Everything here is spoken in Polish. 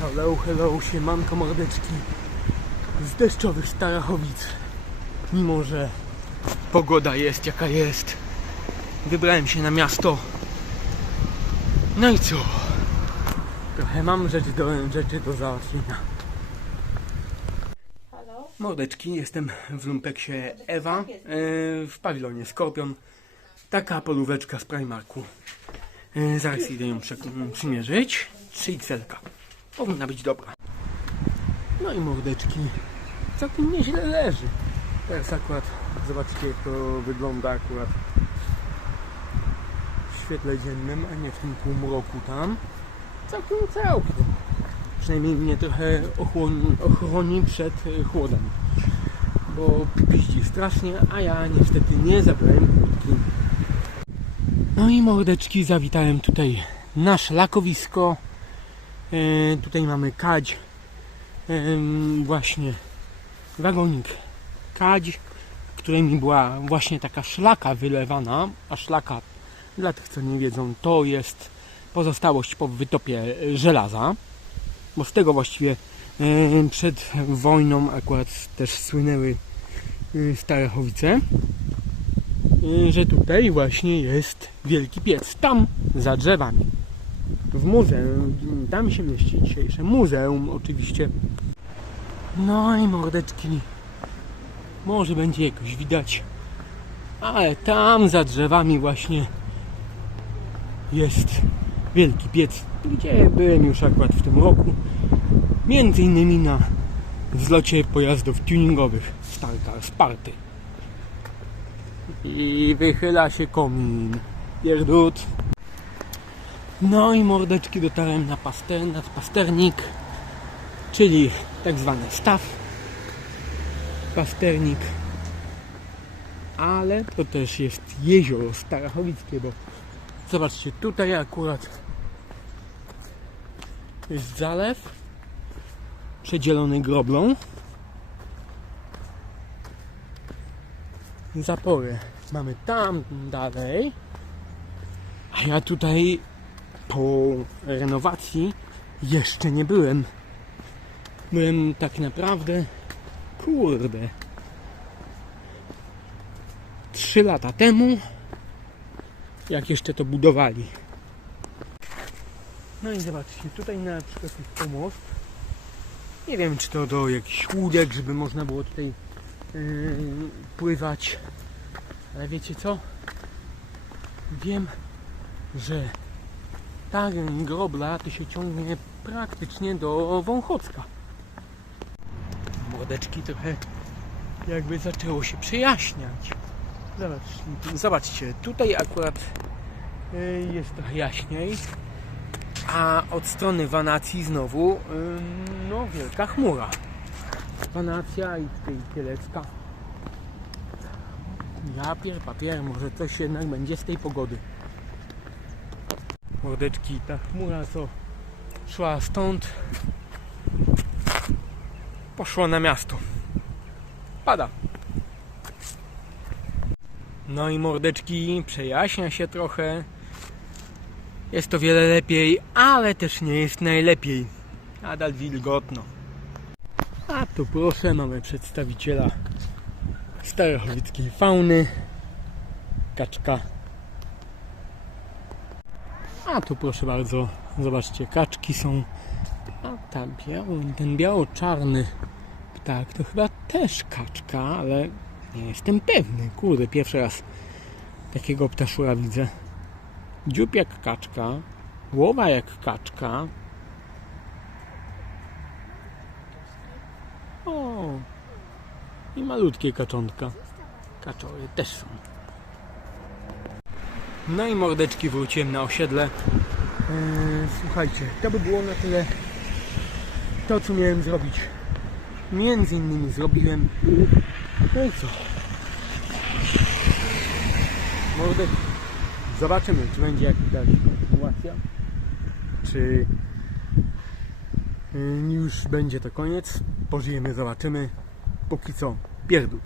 Hello, hello, siemanko mordeczki z deszczowych Starachowic. Mimo, że pogoda jest jaka jest, wybrałem się na miasto. No i co? Trochę mam rzeczy do, rzeczy do załatwienia. Halo? Mordeczki, jestem w lumpeksie Ewa, e, w pawilonie Skorpion. Taka polóweczka z Primarku. E, zaraz idę ją przymierzyć. 3 xl Powinna być dobra. No i mordeczki, całkiem nieźle leży. Teraz akurat, zobaczcie jak to wygląda akurat w świetle dziennym, a nie w tym półmroku tam. Całkiem, całkiem. Przynajmniej mnie trochę ochroni, ochroni przed e, chłodem. Bo piździ strasznie, a ja niestety nie zabrałem kurtki. No i mordeczki, zawitałem tutaj na szlakowisko. E, tutaj mamy kadź. E, właśnie wagonik kadź, którymi była właśnie taka szlaka wylewana, a szlaka dla tych co nie wiedzą to jest pozostałość po wytopie żelaza bo z tego właściwie e, przed wojną akurat też słynęły e, Starachowice, e, że tutaj właśnie jest wielki piec, tam za drzewami. W muzeum, tam się mieści dzisiejsze muzeum oczywiście. No i mordeczki, może będzie jakoś widać, ale tam za drzewami właśnie jest wielki piec, gdzie byłem już akurat w tym roku. Między innymi na zlocie pojazdów tuningowych Starcar Sparty. I wychyla się komin. Pierdut. No i mordeczki dotarłem na, paster, na pasternik, czyli tak zwany staw. Pasternik. Ale to też jest jezioro Starachowickie, bo zobaczcie, tutaj akurat jest zalew przedzielony groblą. Zaporę mamy tam dalej. A ja tutaj po renowacji jeszcze nie byłem. Byłem tak naprawdę kurde trzy lata temu jak jeszcze to budowali. No i zobaczcie, tutaj na przykład jest pomost. Nie wiem, czy to do jakichś łódek, żeby można było tutaj yy, pływać. Ale wiecie co? Wiem, że ta grobla to się ciągnie praktycznie do Wąchocka. Młodeczki trochę jakby zaczęło się przejaśniać. Zobaczcie, tutaj akurat yy, jest trochę jaśniej. A od strony Wanacji znowu, ym, no wielka chmura. Wanacja i tutaj Kielecka. Ja pier papier, może coś jednak będzie z tej pogody. Mordeczki, ta chmura co szła stąd, poszła na miasto. Pada. No i mordeczki, przejaśnia się trochę. Jest to wiele lepiej, ale też nie jest najlepiej. Nadal wilgotno. A tu proszę, mamy przedstawiciela starachowickiej fauny. Kaczka. A tu proszę bardzo, zobaczcie, kaczki są. A tam biały, ten biało-czarny ptak to chyba też kaczka, ale nie jestem pewny. Kurde, pierwszy raz takiego ptaszura widzę. Dziób jak kaczka, głowa jak kaczka. O, i malutkie kaczątka. Kaczory też są. No i mordeczki wróciłem na osiedle. Eee, słuchajcie, to by było na tyle to, co miałem zrobić. Między innymi zrobiłem. No i co? Mordeczki. Zobaczymy, czy będzie jakaś kontynuacja, czy y, już będzie to koniec. Pożyjemy, zobaczymy. Póki co, pierdut.